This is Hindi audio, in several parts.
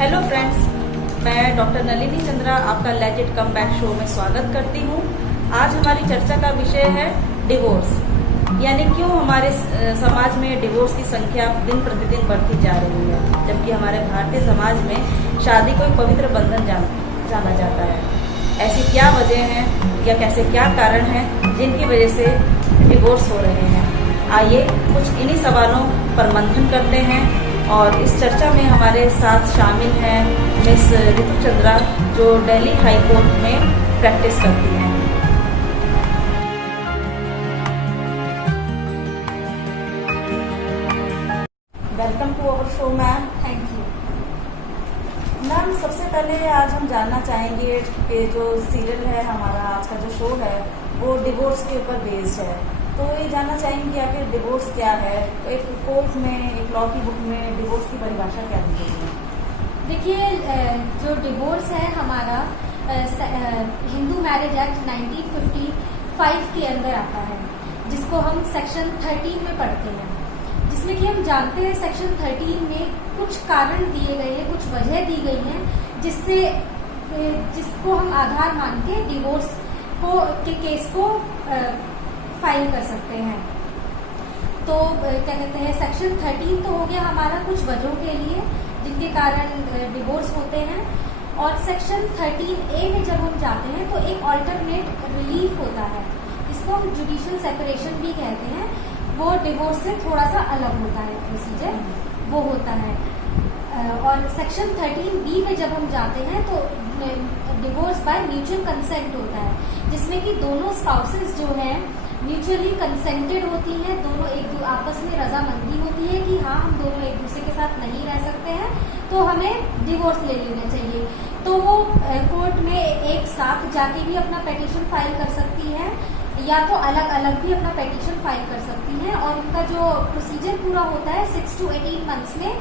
हेलो फ्रेंड्स, मैं डॉक्टर नलिनी चंद्रा आपका लेजिट कम बैक शो में स्वागत करती हूँ। आज हमारी चर्चा का विषय है डिवोर्स, यानी क्यों हमारे समाज में डिवोर्स की संख्या दिन प्रतिदिन बढ़ती जा रही है, जबकि हमारे भारतीय समाज में शादी को एक पवित्र बंधन जाना जाता है। ऐसी क्या वजह हैं या कैसे क्या कारण हैं जिनकी वजह से डिवोर्स हो रहे हैं? आइए कुछ इन्हीं सवालों पर मंथन करते हैं। और इस चर्चा में हमारे साथ शामिल हैं मिस ऋतु चंद्रा, जो दिल्ली हाई कोर्ट में प्रैक्टिस करती हैं। Welcome to our show ma'am. Thank you ma'am, सबसे पहले आज हम जानना चाहेंगे कि जो सीरियल है हमारा, आज का जो शो है वो डिवोर्स के ऊपर बेस्ड है। तो ये जानना चाहेंगे कि आखिर डिवोर्स क्या है? एक कोर्ट में, एक लॉ की बुक में डिवोर्स की परिभाषा क्या दी गई है? देखिए, जो डिवोर्स है हमारा हिंदू मैरिज एक्ट 1955 के अंदर आता है, जिसको हम सेक्शन 13 में पढ़ते हैं, जिसमें कि हम जानते हैं सेक्शन 13 में कुछ कारण दिए गए हैं, कुछ वजह दी गई हैं जिसको हम आधार मान के डिवोर्स के केस को फाइल कर सकते हैं। तो क्या कहते हैं, सेक्शन 13 तो हो गया हमारा कुछ वजहों के लिए जिनके कारण डिवोर्स होते हैं। और सेक्शन 13A में जब हम जाते हैं तो एक ऑल्टरनेट रिलीफ होता है, इसको हम जुडिशियल सेपरेशन भी कहते हैं। वो डिवोर्स से थोड़ा सा अलग होता है, प्रोसीजर वो होता है। और सेक्शन 13B में जब हम जाते हैं तो डिवोर्स बाय म्यूचुअल कंसेंट होता है, जिसमें कि दोनों स्पाउसेस जो हैं म्यूचुअली कंसेंटेड होती हैं, दोनों आपस में रजामंदी होती है कि हाँ, हम दोनों एक दूसरे के साथ नहीं रह सकते हैं, तो हमें डिवोर्स ले लेना चाहिए। तो वो कोर्ट में एक साथ जाके भी अपना पेटिशन फाइल कर सकती है, या तो अलग अलग भी अपना पेटिशन फाइल कर सकती हैं। और उनका जो प्रोसीजर पूरा होता है 6 to 18 मंथ्स में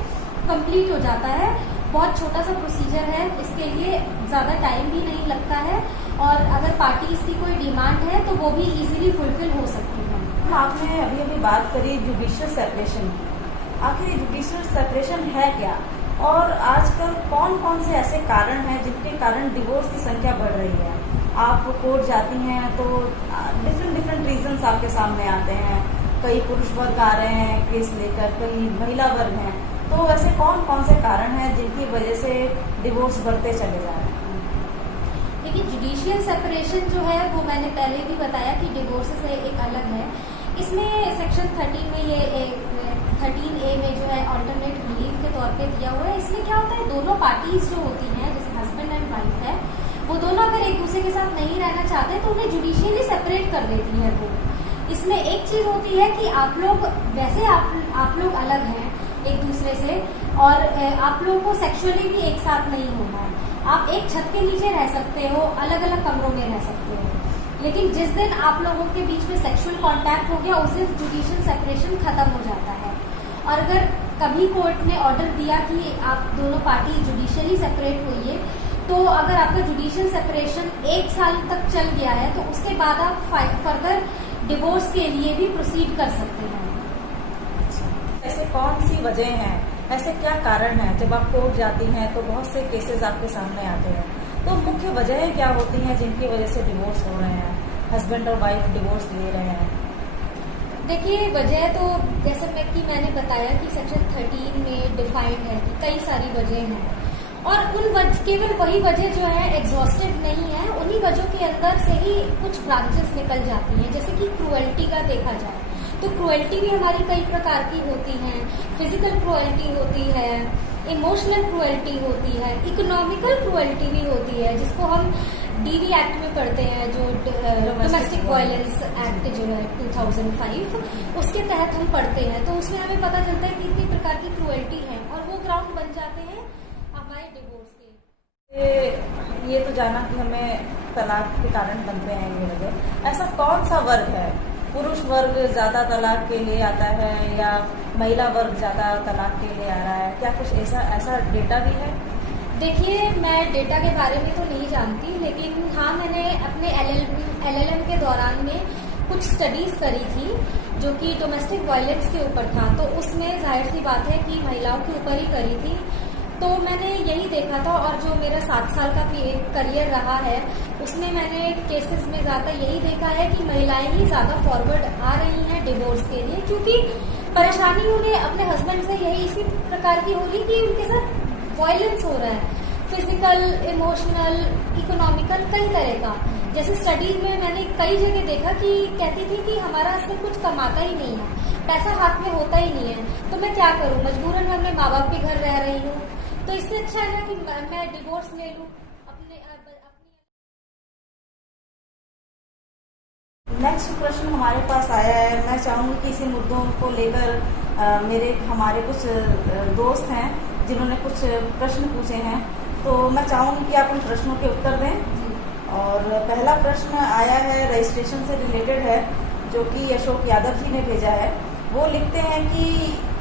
कंप्लीट हो जाता है। बहुत छोटा सा प्रोसीजर है, इसके लिए ज़्यादा टाइम भी नहीं लगता है, और अगर पार्टीज की कोई डिमांड है तो वो भी इजीली फुलफिल हो सकती है। आपने अभी बात करी जुडिशियल सेपरेशन की। आखिर जुडिशियल सेपरेशन है क्या, और आजकल कौन कौन से ऐसे कारण हैं जिनके कारण डिवोर्स की संख्या बढ़ रही है? आप कोर्ट जाती हैं तो डिफरेंट रीजंस आपके सामने आते हैं। कई पुरुष वर्ग आ रहे हैं केस लेकर, कई महिला वर्ग हैं। तो ऐसे कौन कौन से कारण हैं जिनकी वजह से डिवोर्स बढ़ते चले जा रहे हैं? देखिए, जुडिशियल सेपरेशन जो है वो मैंने पहले भी बताया कि डिवोर्स से एक अलग है। इसमें सेक्शन 13 में ये 13A में जो है ऑल्टरनेट रिलीफ के तौर पे दिया हुआ है। इसमें क्या होता है, दोनों पार्टीज जो होती हैं, जैसे हस्बैंड एंड वाइफ है, वो दोनों अगर एक दूसरे के साथ नहीं रहना चाहते तो उन्हें जुडिशियली सेपरेट कर देती है वो। इसमें एक चीज होती है कि आप लोग वैसे आप लोग अलग हैं एक दूसरे से, और आप लोगों को सेक्सुअली भी एक साथ नहीं होना है। आप एक छत के नीचे रह सकते हो, अलग अलग कमरों में रह सकते हो, लेकिन जिस दिन आप लोगों के बीच में सेक्सुअल कांटेक्ट हो गया उस दिन जुडिशियल सेपरेशन खत्म हो जाता है। और अगर कभी कोर्ट ने ऑर्डर दिया कि आप दोनों पार्टी जुडिशियली सेपरेट होइए, तो अगर आपका जुडिशियल सेपरेशन 1 साल तक चल गया है तो उसके बाद आप फर्दर डिवोर्स के लिए भी प्रोसीड कर सकते हैं। ऐसे कौन सी वजह हैं, ऐसे क्या कारण हैं? जब आप कोर्ट जाती हैं तो बहुत से केसेस आपके सामने आते हैं, तो मुख्य वजहें क्या होती हैं जिनकी वजह से डिवोर्स हो रहे हैं, हस्बैंड और वाइफ डिवोर्स ले रहे हैं? देखिए, वजह तो जैसे मैंने बताया कि सेक्शन 13 में डिफाइंड है कि कई सारी वजह हैं, और केवल वही वजह जो है एग्जॉस्टिव नहीं है, उन्हीं वजहों के अंदर से ही कुछ ब्रांचेस निकल जाती हैं। जैसे कि क्रूएल्टी का देखा जाए तो क्रूएल्टी भी हमारी कई प्रकार की होती हैं। फिजिकल क्रूएल्टी होती है, इमोशनल क्रूएल्टी होती है, इकोनॉमिकल क्रूएल्टी भी होती है, जिसको हम DV एक्ट में पढ़ते हैं, जो डोमेस्टिक वायलेंस एक्ट जो है 2005, उसके तहत हम पढ़ते हैं। तो उसमें हमें पता चलता है कि कितनी प्रकार की क्रूएल्टी है, और वो ग्राउंड बन जाते हैं हमारे डिवोर्स के। ये तो जाना कि हमें तलाक के कारण बनते हैं ये वजह। ऐसा कौन सा वर्ग है, पुरुष वर्ग ज्यादा तलाक के लिए आता है या महिला वर्ग ज्यादा तलाक के लिए आ रहा है? क्या कुछ ऐसा डेटा भी है? देखिए, मैं डेटा के बारे में तो नहीं जानती, लेकिन हाँ, मैंने अपने LLM के दौरान में कुछ स्टडीज करी थी जो कि डोमेस्टिक वायलेंस के ऊपर था। तो उसमें जाहिर सी बात है कि महिलाओं के ऊपर ही करी थी। तो मैंने यही देखा था, और जो मेरा 7 साल का करियर रहा है उसमें मैंने केसेस में ज़्यादा यही देखा है कि महिलाएं ही ज़्यादा फॉरवर्ड आ रही हैं डिवोर्स के लिए, क्योंकि परेशानी उन्हें अपने हस्बैंड से यही इसी प्रकार की हो रही कि उनके साथ वायलेंस हो रहा है, फिजिकल, इमोशनल, इकोनॉमिकल, कई तरह का। जैसे स्टडीज में मैंने कई जगह देखा कि कहती थी कि हमारा हस्बैंड कुछ कमाता ही नहीं है, पैसा हाथ में होता ही नहीं है, तो मैं क्या करूं, मजबूरन मैं अपने माँ बाप के घर रह रही हूँ, तो इससे अच्छा है ना कि मैं डिवोर्स ले लूं अपने। नेक्स्ट प्रश्न हमारे पास आया है। मैं चाहूंगी कि इसी मुद्दों को लेकर हमारे कुछ दोस्त हैं जिन्होंने कुछ प्रश्न पूछे हैं, तो मैं चाहूंगी कि आप उन प्रश्नों के उत्तर दें। और पहला प्रश्न आया है, रजिस्ट्रेशन से रिलेटेड है, जो कि अशोक यादव जी ने भेजा है। वो लिखते हैं कि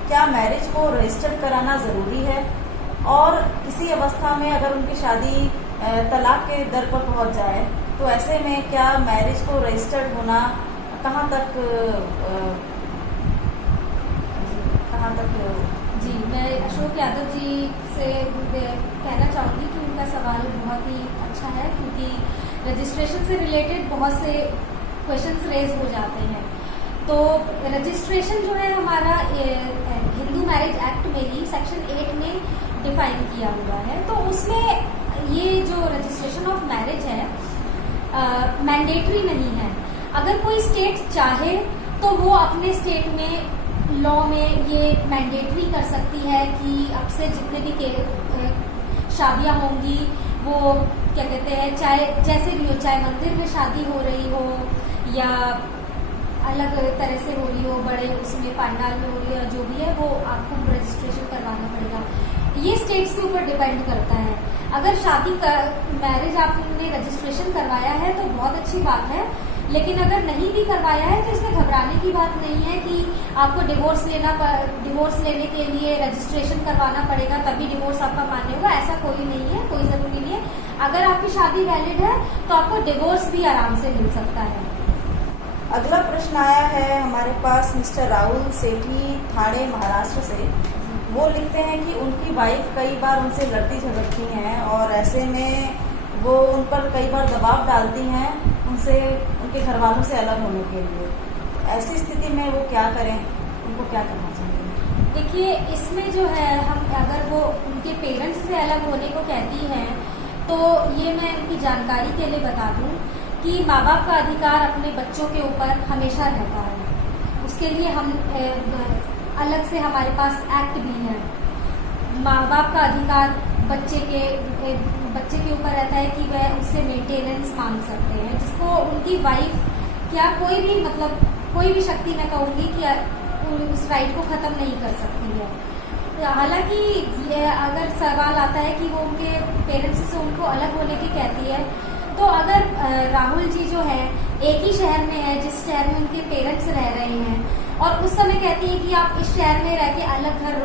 क्या मैरिज को रजिस्टर्ड कराना ज़रूरी है, और किसी अवस्था में अगर उनकी शादी तलाक के दर पर पहुंच जाए तो ऐसे में क्या मैरिज को रजिस्टर्ड होना कहाँ तक जी, मैं अशोक यादव जी से कहना चाहूँगी कि उनका सवाल बहुत ही अच्छा है, क्योंकि रजिस्ट्रेशन से रिलेटेड बहुत से क्वेश्चंस रेज हो जाते हैं। तो रजिस्ट्रेशन जो है हमारा हिंदू मैरिज एक्ट में ही सेक्शन 8 में डिफाइन किया हुआ है। तो उसमें ये जो रजिस्ट्रेशन ऑफ मैरिज है मैंडेटरी नहीं है। अगर कोई स्टेट चाहे तो वो अपने स्टेट में लॉ में ये मैंडेटरी कर सकती है कि अब से जितने भी शादियां होंगी वो क्या कहते हैं, चाहे जैसे भी हो, चाहे मंदिर में शादी हो रही हो या अलग तरह से हो रही हो, बड़े उसमें पंडाल में हो रही हो, जो भी है वो आपको रजिस्ट्रेशन करवाना पड़ेगा। ये स्टेट्स के ऊपर डिपेंड करता है। अगर शादी का मैरिज आपने रजिस्ट्रेशन करवाया है तो बहुत अच्छी बात है, लेकिन अगर नहीं भी करवाया है तो इसमें घबराने की बात नहीं है कि आपको डिवोर्स लेने के लिए रजिस्ट्रेशन करवाना पड़ेगा तभी डिवोर्स आपका मान्य होगा। ऐसा कोई नहीं है, कोई जरूरी नहीं है। अगर आपकी शादी वैलिड है तो आपको डिवोर्स भी आराम से मिल सकता है। अगला प्रश्न आया है हमारे पास मिस्टर राहुल सेठी, ठाणे, महाराष्ट्र से। वो लिखते हैं कि उनकी वाइफ कई बार उनसे लड़ती झगड़ती हैं और ऐसे में वो उन पर कई बार दबाव डालती हैं उनसे, उनके घर वालों से अलग होने के लिए। ऐसी स्थिति में वो क्या करें, उनको क्या करना चाहिए? देखिए, इसमें जो है हम अगर वो उनके पेरेंट्स से अलग होने को कहती हैं तो ये मैं उनकी जानकारी के लिए बता दूं कि माँ बाप का अधिकार अपने बच्चों के ऊपर हमेशा रहता है। उसके लिए हम अलग से हमारे पास एक्ट भी है। माँ बाप का अधिकार बच्चे के ऊपर रहता है कि वह उससे मेंटेनेंस मांग सकते हैं, जिसको उनकी वाइफ क्या कोई भी शक्ति मैं कहूँगी कि उस राइट को खत्म नहीं कर सकती है। हालांकि अगर सवाल आता है कि वो उनके पेरेंट्स से उनको अलग होने की कहती है, तो अगर राहुल जी जो है एक ही शहर में है जिस शहर में उनके पेरेंट्स रह रहे हैं और उस समय कहती है कि आप इस शहर में रह के अलग घर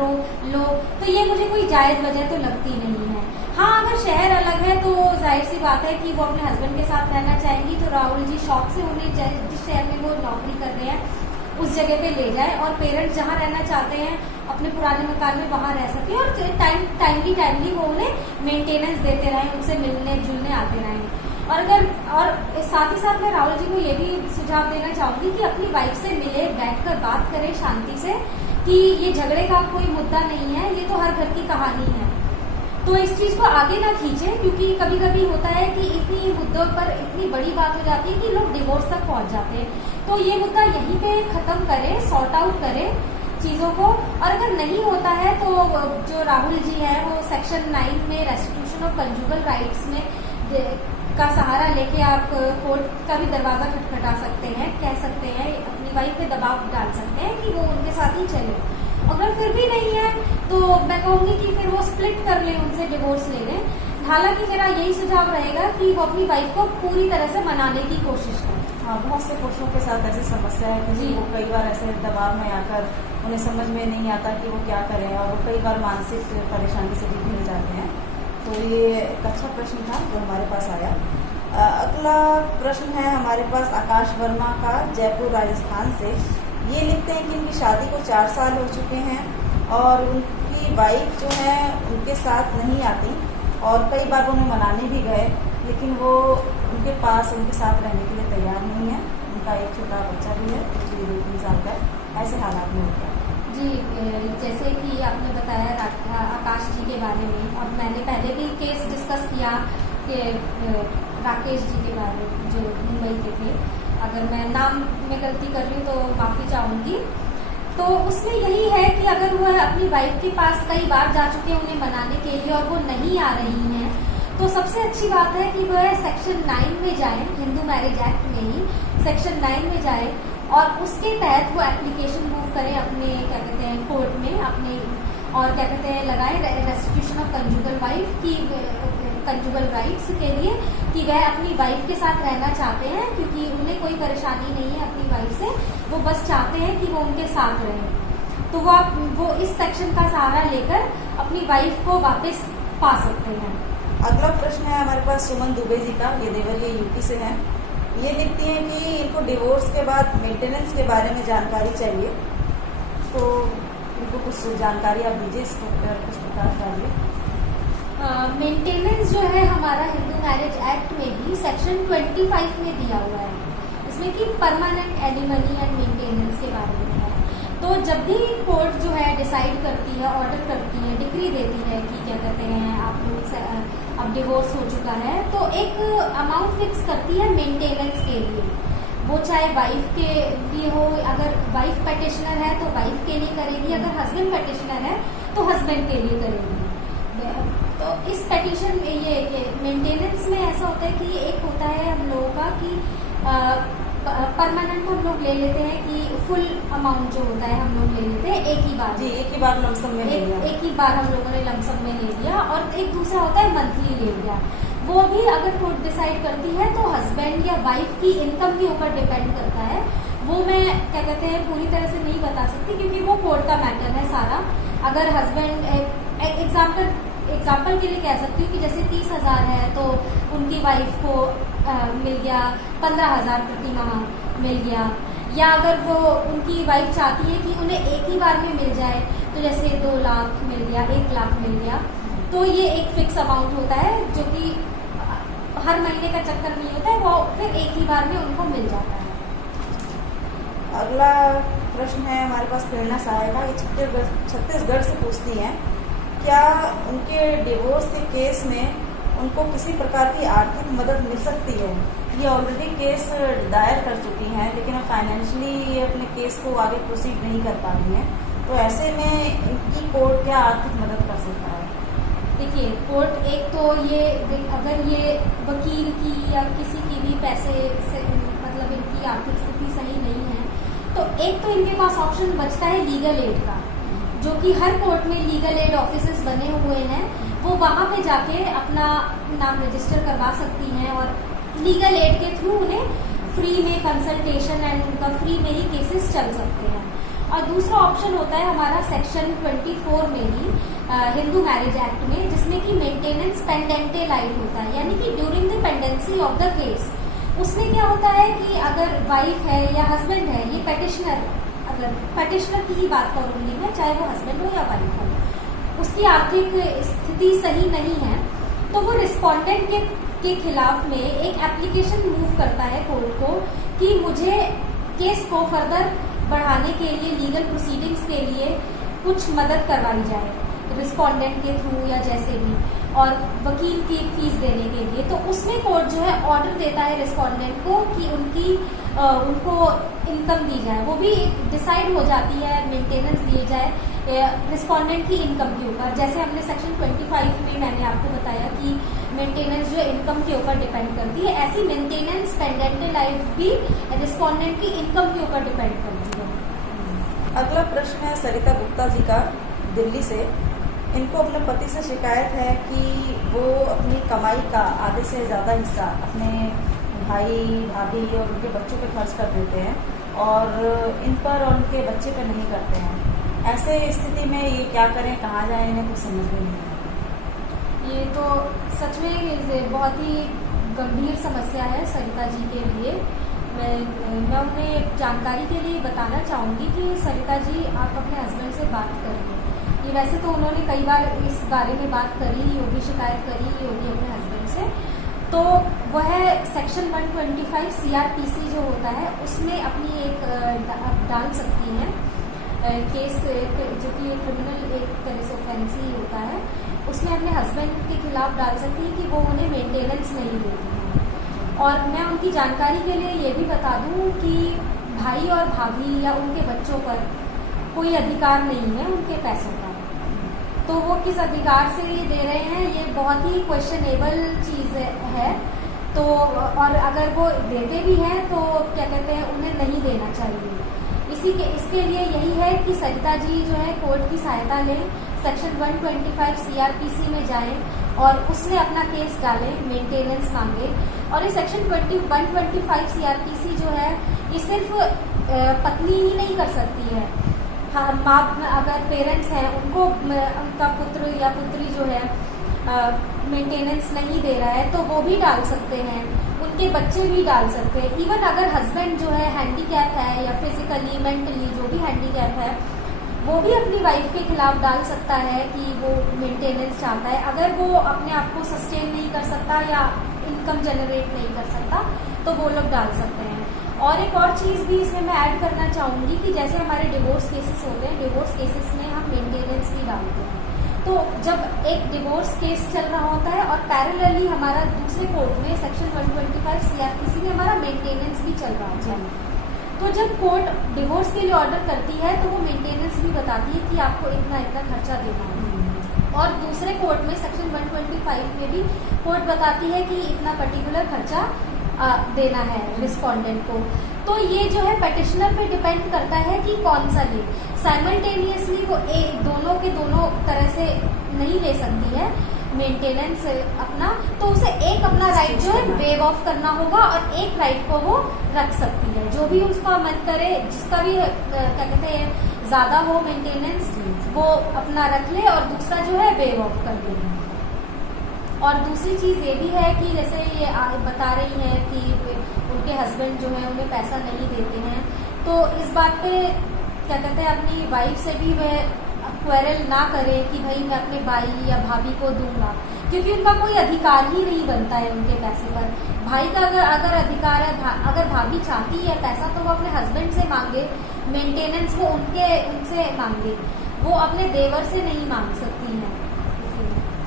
लो, तो ये मुझे कोई जायज वजह तो लगती नहीं है। हाँ, अगर शहर अलग है तो जाहिर सी बात है कि वो अपने हस्बैंड के साथ रहना चाहेंगी, तो राहुल जी शौक से उन्हें जिस शहर में वो नौकरी कर रहे हैं उस जगह पे ले जाए और पेरेंट्स जहाँ रहना चाहते हैं अपने पुराने मकान में वहाँ रह सके और टाइमली वो उन्हें मेंटेनेंस देते रहें, उनसे मिलने जुलने आते रहें। और साथ ही साथ मैं राहुल जी को ये भी सुझाव देना चाहूंगी कि अपनी वाइफ से मिले, बैठकर बात करें शांति से कि ये झगड़े का कोई मुद्दा नहीं है, ये तो हर घर की कहानी है। तो इस चीज को आगे ना खींचे, क्योंकि कभी कभी होता है कि इतनी मुद्दों पर इतनी बड़ी बात हो जाती है कि लोग डिवोर्स तक पहुंच जाते हैं। तो ये मुद्दा यहीं पे खत्म करें, सॉर्ट आउट करें चीजों को। और अगर नहीं होता है तो जो राहुल जी है वो सेक्शन 9 में रेस्टिट्यूशन ऑफ कंजुगल राइट्स में का सहारा लेके आप कोर्ट का भी दरवाजा खटखटा सकते हैं, कह सकते हैं, अपनी वाइफ पे दबाव डाल सकते हैं कि वो उनके साथ ही चले। अगर फिर भी नहीं है तो मैं कहूंगी कि फिर वो स्प्लिट कर ले, उनसे डिवोर्स ले लें। हालांकि मेरा यही सुझाव रहेगा कि वो अपनी वाइफ को पूरी तरह से मनाने की कोशिश करें। हाँ, बहुत से पुरुषों के साथ ऐसी समस्या है कि वो कई बार ऐसे दबाव में आकर उन्हें समझ में नहीं आता कि वो क्या करें और वो कई बार मानसिक परेशानी से भी घिर जाते हैं। तो ये एक अच्छा प्रश्न था जो हमारे पास आया। अगला प्रश्न है हमारे पास आकाश वर्मा का, जयपुर राजस्थान से। ये लिखते हैं कि इनकी शादी को 4 साल हो चुके हैं और उनकी उनकी वाइफ जो है उनके साथ नहीं आती और कई बार उन्हें मनाने भी गए, लेकिन वो उनके पास उनके साथ रहने के लिए तैयार नहीं है। उनका एक छोटा बच्चा भी है जो 2-3 साल का है। ऐसे हालात में होता है। जी, जैसे कि आपने बताया आकाश जी के बारे में, और मैंने पहले भी केस डिस्कस किया कि राकेश जी के बारे में जो मुंबई के थे। अगर मैं नाम में गलती कर रही हूँ तो माफ़ी चाहूँगी। तो उसमें यही है कि अगर वह अपनी वाइफ के पास कई बार जा चुके हैं उन्हें मनाने के लिए और वो नहीं आ रही हैं, तो सबसे अच्छी बात है कि वह सेक्शन 9 में जाए, हिंदू मैरिज एक्ट में ही सेक्शन 9 में जाए और उसके तहत वो एप्लीकेशन मूव करें अपने क्या कहते हैं कोर्ट में अपने, और क्या कहते हैं लगाएं रेस्टिट्यूशन ऑफ कंजुगल वाइफ की कंजुगल राइट्स के लिए कि वह अपनी वाइफ के साथ रहना चाहते हैं, क्योंकि उन्हें कोई परेशानी नहीं है अपनी वाइफ से, वो बस चाहते हैं कि वो उनके साथ रहें। तो वो इस सेक्शन का सहारा लेकर अपनी वाइफ को वापस पा सकते हैं। अगला प्रश्न है हमारे पास सुमन दुबे जी का। ये देवर ये यूपी से हैं। ये लिखती हैं कि इनको डिवोर्स के बाद मेंटेनेंस के बारे में जानकारी चाहिए, तो इनको कुछ जानकारी आप दीजिए, इसको कुछ प्रकाश डालिए। मेंटेनेंस जो है हमारा हिंदू मैरिज एक्ट में भी सेक्शन 25 में दिया हुआ है, इसमें कि परमानेंट एलिमनी एंड मेंटेनेंस के बारे में है। तो जब भी कोर्ट जो है डिसाइड करती है, ऑर्डर करती है, डिक्री देती है कि क्या कहते हैं आप लोग से अब डिवोर्स हो चुका है, तो एक अमाउंट फिक्स करती है मेंटेनेंस के लिए। वो चाहे वाइफ के लिए हो, अगर वाइफ पेटिशनर है तो वाइफ के लिए करेगी, अगर हस्बैंड पेटिशनर है तो हस्बैंड के लिए करेगी। तो इस पेटिशन में ये मेंटेनेंस में ऐसा होता है कि एक होता है हम लोगों का कि परमानेंट हम लोग ले लेते हैं कि फुल अमाउंट जो होता है हम लोग ले लेते हैं एक ही बार। जी, एक ही बार लमसम में ले लिया। एक ही बार हम लोगों ने लमसम में ले लिया, और एक दूसरा होता है मंथली ले लिया। वो भी अगर कोर्ट डिसाइड करती है तो हस्बैंड या वाइफ की इनकम के ऊपर डिपेंड करता है। वो मैं क्या कहते हैं पूरी तरह से नहीं बता सकती, क्योंकि वो कोर्ट का मैटर है सारा। अगर हस्बैंड एग्जाम्पल के लिए कह सकती हूँ कि जैसे 30,000 है तो उनकी वाइफ को मिल गया 15,000 प्रति माह मिल गया, या अगर वो उनकी वाइफ चाहती है कि उन्हें एक ही बार में मिल जाए तो जैसे 2 लाख मिल गया, 1 लाख मिल गया, तो ये एक फिक्स अमाउंट होता है जो कि हर महीने का चक्कर नहीं होता है, वो फिर एक ही बार में उनको मिल जाता है। अगला प्रश्न है हमारे पास प्रेरणा सहाय का। ये छत्तीसगढ़ से पूछती हैं, क्या उनके डिवोर्स के केस में उनको किसी प्रकार की आर्थिक मदद मिल सकती है? ये ऑलरेडी केस दायर कर चुकी हैं, लेकिन फाइनेंशियली ये अपने केस को आगे प्रोसीड नहीं कर पा रही हैं, तो ऐसे में इनकी कोर्ट क्या आर्थिक मदद कर सकता है? देखिए, कोर्ट एक तो ये अगर ये वकील की या किसी की भी पैसे से मतलब इनकी आर्थिक स्थिति सही नहीं है, तो एक तो इनके पास ऑप्शन बचता है लीगल एड का, जो कि हर कोर्ट में लीगल एड ऑफिसेस बने हुए हैं। वो वहाँ पे जाके अपना नाम रजिस्टर करवा सकती हैं और लीगल एड के थ्रू उन्हें फ्री में कंसल्टेशन एंड उनका फ्री में ही केसेस चल सकते हैं। और दूसरा ऑप्शन होता है हमारा सेक्शन 24 में ही हिंदू मैरिज एक्ट में, जिसमें कि मेंटेनेंस पेंडेंटे लाइट होता है, यानी कि during the pendency of the case. उसमें क्या होता है कि अगर वाइफ है या हस्बैंड है, ये पेटिशनर, अगर पेटिशनर की ही बात करूंगी मैं, चाहे वो हस्बैंड हो या वाइफ हो, उसकी आर्थिक स्थिति सही नहीं है, तो वो रिस्पोंडेंट के खिलाफ में एक एप्लीकेशन मूव करता है कोर्ट को कि मुझे केस को फर्दर बढ़ाने के लिए, लीगल प्रोसीडिंग्स के लिए कुछ मदद करवाई जाए रिस्पोंडेंट के थ्रू या जैसे भी, और वकील की फीस देने के लिए। तो उसमें कोर्ट जो है ऑर्डर देता है रिस्पोंडेंट को कि उनको इनकम दी जाए। वो भी डिसाइड हो जाती है, मेंटेनेंस दिए जाए रिस्पोंडेंट की इनकम के ऊपर। जैसे हमने सेक्शन 25 में मैंने आपको बताया कि मेंटेनेंस जो इनकम के ऊपर डिपेंड करती है, ऐसी मेंटेनेंस पेंडेंट लाइफ भी रिस्पोंडेंट की इनकम के ऊपर डिपेंड करती है। अगला प्रश्न है सरिता गुप्ता जी का, दिल्ली से। इनको अपने पति से शिकायत है कि वो अपनी कमाई का आधे से ज़्यादा हिस्सा अपने भाई भाभी और उनके बच्चों पे खर्च कर देते हैं और इन पर और उनके बच्चे पे नहीं करते हैं। ऐसे स्थिति में ये क्या करें, कहाँ जाएं, इन्हें कुछ समझ में नहीं आता। ये तो सच में बहुत ही गंभीर समस्या है सरिता जी के लिए। मैं उन्हें जानकारी के लिए बताना चाहूँगी कि सरिता जी, आप अपने हस्बैंड से बात करिए। ये वैसे तो उन्होंने कई बार इस बारे में बात करी ही होगी, शिकायत करी ही होगी अपने हस्बैंड से। तो वह सेक्शन 125 CRPC जो होता है उसमें अपनी एक डाल सकती हैं केस, जो कि एक क्रिमिनल एक तरह से ऑफेंस ही होता है, उसमें अपने हस्बैंड के खिलाफ डाल सकती है कि वो उन्हें मेंटेनेंस नहीं देते हैं। और मैं उनकी जानकारी के लिए ये भी बता दूं कि भाई और भाभी या उनके बच्चों पर कोई अधिकार नहीं है उनके पैसों का, तो वो किस अधिकार से ये दे रहे हैं, ये बहुत ही क्वेश्चनेबल चीज़ है। तो और अगर वो देते भी हैं तो क्या कहते हैं, उन्हें नहीं देना चाहिए। इसके लिए यही है कि सरिता जी जो है कोर्ट की सहायता लें, सेक्शन 125 CRPC में जाएं और उसमें अपना केस डालें, मेंटेनेंस मांगे। और ये सेक्शन 125 CRPC जो है ये सिर्फ पत्नी ही नहीं कर सकती है। हाँ, माँ अगर पेरेंट्स हैं उनको उनका पुत्र या पुत्री जो है मेंटेनेंस नहीं दे रहा है तो वो भी डाल सकते हैं, उनके बच्चे भी डाल सकते हैं। इवन अगर हस्बैंड जो है हैंडीकैप है या फिजिकली मेंटली जो भी हैंडीकैप है वो भी अपनी वाइफ के खिलाफ डाल सकता है कि वो मेंटेनेंस चाहता है। अगर वो अपने आप को सस्टेन नहीं कर सकता या इनकम जनरेट नहीं कर सकता तो वो लोग डाल सकते हैं। और एक और चीज़ भी इसमें मैं ऐड करना चाहूँगी कि जैसे हमारे डिवोर्स केसेस होते हैं, डिवोर्स केसेस में हम मेंटेनेंस भी डालते हैं। तो जब एक डिवोर्स केस चल रहा होता है और पैरेलली हमारा दूसरे कोर्ट में सेक्शन 125 CRPC में हमारा मेंटेनेंस भी चल रहा होता है, तो जब कोर्ट डिवोर्स के लिए ऑर्डर करती है तो वो मेंटेनेंस भी बताती है कि आपको इतना इतना खर्चा देना है। और दूसरे कोर्ट में सेक्शन 125 में भी कोर्ट बताती है कि इतना पर्टिकुलर खर्चा देना है रिस्पोंडेंट को। तो ये जो है पेटिशनर पे डिपेंड करता है कि कौन सा ले। साइमल्टेनियसली वो दोनों के दोनों तरह से नहीं ले सकती है मेंटेनेंस अपना, तो उसे एक अपना राइट जो है वेव ऑफ करना होगा और एक राइट को वो रख सकती है, जो भी उसका मन करे, जिसका भी क्या कहते हैं ज्यादा हो मेंटेनेंस वो अपना रख ले और दूसरा जो है वेव ऑफ कर दे। और दूसरी चीज़ ये भी है कि जैसे ये बता रही हैं कि उनके हस्बैंड जो है उन्हें पैसा नहीं देते हैं, तो इस बात पे क्या कहते हैं अपनी वाइफ से भी वह क्वेरल ना करे कि भाई मैं अपने भाई या भाभी को दूंगा, क्योंकि उनका कोई अधिकार ही नहीं बनता है उनके पैसे पर। भाई का अगर अधिकार है, अगर भाभी चाहती है पैसा तो वो अपने हस्बैंड से मांगे, मेंटेनेंस वो उनसे मांगे, वो अपने देवर से नहीं मांग सकती हैं।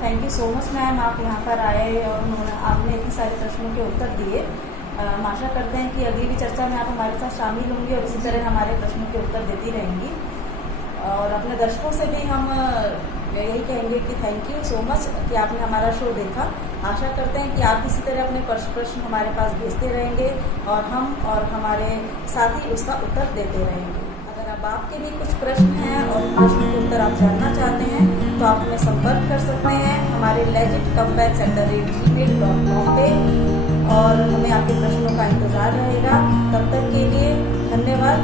Thank you so much ma'am, आप यहाँ पर आए और आपने इतने सारे प्रश्नों के उत्तर दिए। हम आशा करते हैं कि अगली भी चर्चा में आप हमारे साथ शामिल होंगी और इसी तरह हमारे प्रश्नों के उत्तर देती रहेंगी। और अपने दर्शकों से भी हम यही कहेंगे कि थैंक यू सो मच कि आपने हमारा शो देखा। आशा करते हैं कि आप इसी तरह अपने प्रश्न हमारे पास भेजते रहेंगे और हम और हमारे साथी उसका उत्तर देते रहेंगे। अगर अब आपके भी कुछ प्रश्न हैं और प्रश्न के उत्तर आप जानना चाहते हैं तो आप हमें संपर्क कर सकते हैं हमारे legitcomebacks@gmail.com पे, और हमें आपके प्रश्नों का इंतजार रहेगा। तब तक के लिए धन्यवाद।